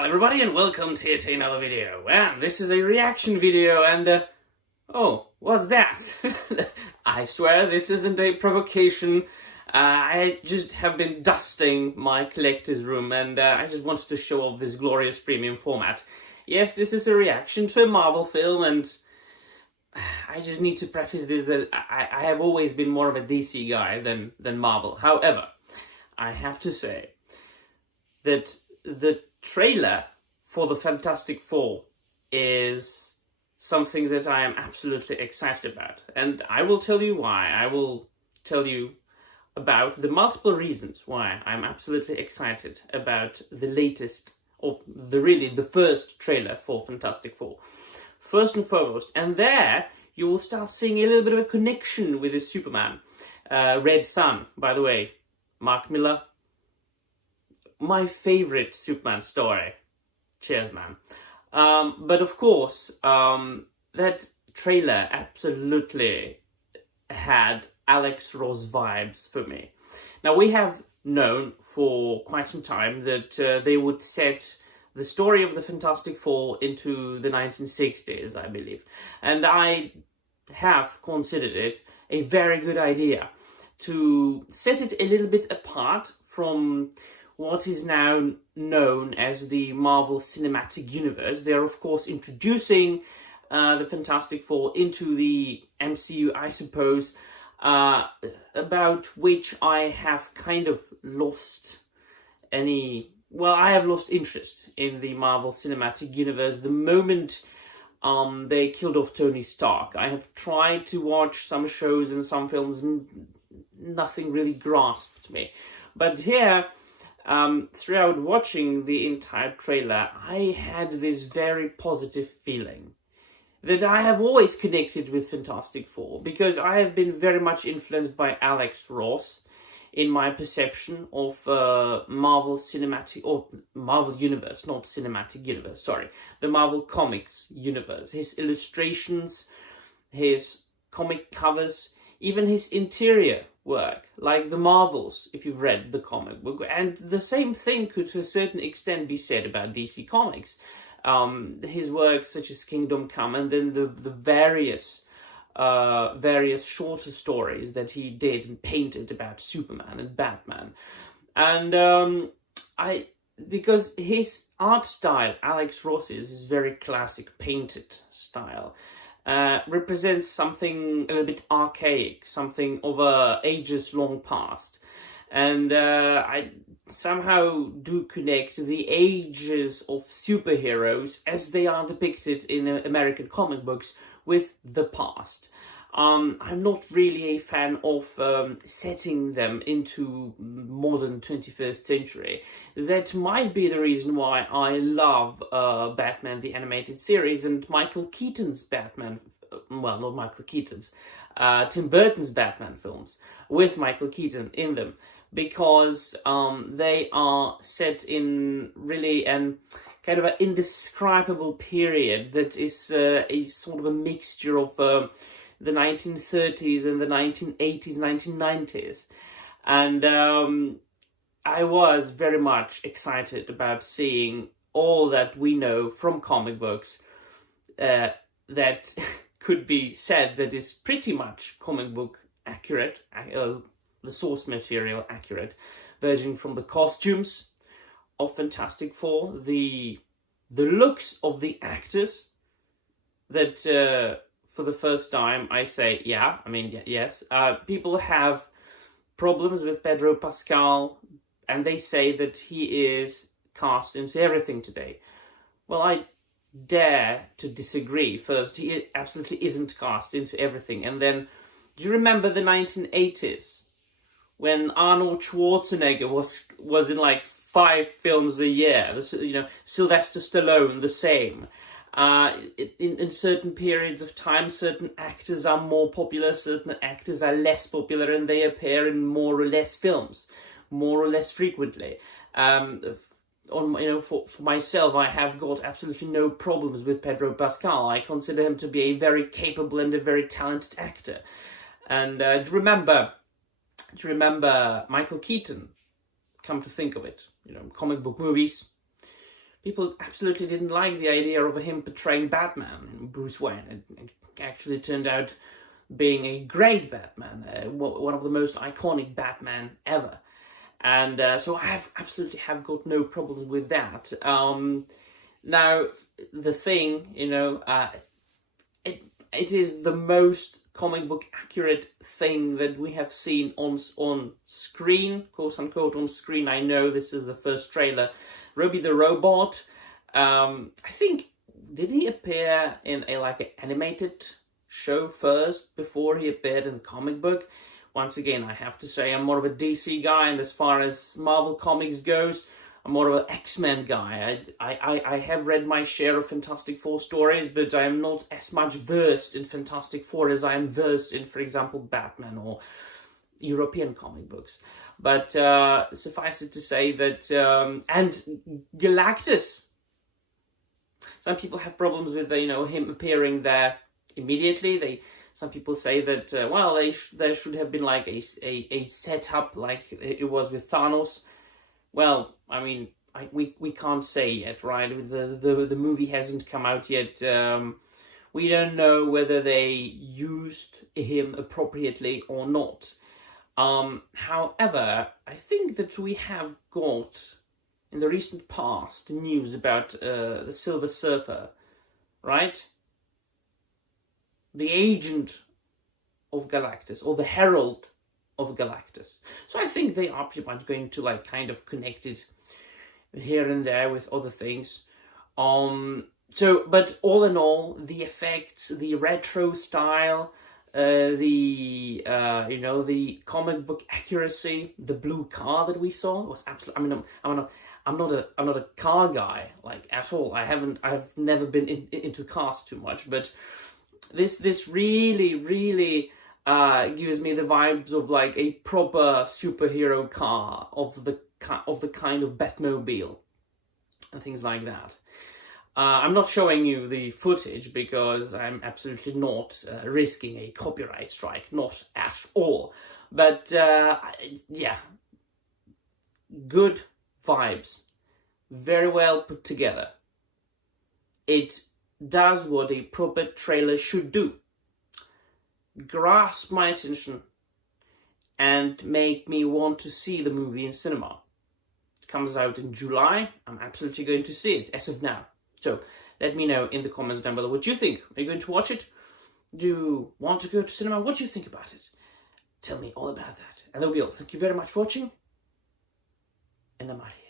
Hello everybody and welcome to another video. And this is a reaction video and oh, what's that? I swear this isn't a provocation. I just have been dusting my collector's room and I just wanted to show off this glorious premium format. Yes, this is a reaction to a Marvel film and I just need to preface this that I have always been more of a DC guy than Marvel. However, I have to say that the trailer for the Fantastic Four is something that I am absolutely excited about. And I will tell you why. I will tell you about the multiple reasons why I'm absolutely excited about the latest, or the first trailer for Fantastic Four. First and foremost, and there you will start seeing a little bit of a connection with the Superman. Red Sun, by the way, Mark Millar. My favorite Superman story. Cheers, man. But of course, that trailer absolutely had Alex Ross vibes for me. Now, we have known for quite some time that they would set the story of the Fantastic Four into the 1960s, I believe. And I have considered it a very good idea to set it a little bit apart from what is now known as the Marvel Cinematic Universe. They are, of course, introducing the Fantastic Four into the MCU, I suppose, about which I have kind of lost I have lost interest in the Marvel Cinematic Universe the moment they killed off Tony Stark. I have tried to watch some shows and some films and nothing really grasped me. But here, throughout watching the entire trailer, I had this very positive feeling that I have always connected with Fantastic Four because I have been very much influenced by Alex Ross in my perception of Marvel Cinematic, or Marvel Universe, not Cinematic Universe, sorry, the Marvel Comics Universe. His illustrations, his comic covers, even his interior work, like the Marvels, if you've read the comic book. And the same thing could to a certain extent be said about DC Comics. His works such as Kingdom Come, and then the various shorter stories that he did and painted about Superman and Batman. And because his art style, Alex Ross's, is very classic painted style. Represents something a little bit archaic, something of a ages long past. And I somehow do connect the ages of superheroes as they are depicted in American comic books with the past. I'm not really a fan of setting them into modern 21st century. That might be the reason why I love Batman the Animated Series and Michael Keaton's Batman, well, not Michael Keaton's, Tim Burton's Batman films with Michael Keaton in them, because they are set in really kind of an indescribable period that is a sort of a mixture of the 1930s and the 1980s, 1990s. And I was very much excited about seeing all that we know from comic books that could be said that is pretty much comic book accurate, the source material accurate, verging from the costumes of Fantastic Four, the looks of the actors that for the first time, I say, yes. People have problems with Pedro Pascal, and they say that he is cast into everything today. Well, I dare to disagree. First, he absolutely isn't cast into everything. And then, do you remember the 1980s? When Arnold Schwarzenegger was in like 5 films a year? Sylvester Stallone, the same. In certain periods of time, certain actors are more popular, certain actors are less popular, and they appear in more or less films, more or less frequently. For myself, I have got absolutely no problems with Pedro Pascal. I consider him to be a very capable and a very talented actor. And do you remember Michael Keaton? Come to think of it, comic book movies, people absolutely didn't like the idea of him portraying Batman, Bruce Wayne. It actually turned out being a great Batman, one of the most iconic Batman ever. And so I absolutely have got no problems with that. Now, the thing, it is the most comic book accurate thing that we have seen on screen, quote unquote on screen. I know this is the first trailer. Robbie the Robot, I think, did he appear in an animated show first before he appeared in the comic book? Once again, I have to say I'm more of a DC guy, and as far as Marvel Comics goes, I'm more of an X-Men guy. I have read my share of Fantastic Four stories, but I am not as much versed in Fantastic Four as I am versed in, for example, Batman or European comic books. But suffice it to say that, and Galactus. Some people have problems with, him appearing there immediately. Some people say that, there should have been like a setup like it was with Thanos. Well, I mean, we can't say yet, right? The movie hasn't come out yet. We don't know whether they used him appropriately or not. However, I think that we have got, in the recent past, news about the Silver Surfer, right? The agent of Galactus, or the herald of Galactus. So I think they are pretty much going to kind of connect it here and there with other things. But all in all, the effects, the retro style, the comic book accuracy, the blue car that we saw was absolutely. I mean, I'm not a car guy at all. I've never been into cars too much, but this really gives me the vibes of a proper superhero car of the kind of Batmobile and things like that. I'm not showing you the footage because I'm absolutely not risking a copyright strike, not at all. But yeah, good vibes, very well put together. It does what a proper trailer should do. Grasp my attention and make me want to see the movie in cinema. It comes out in July. I'm absolutely going to see it as of now. So let me know in the comments down below what you think. Are you going to watch it? Do you want to go to cinema? What do you think about it? Tell me all about that. And that'll be all. Thank you very much for watching. And I'm out of here.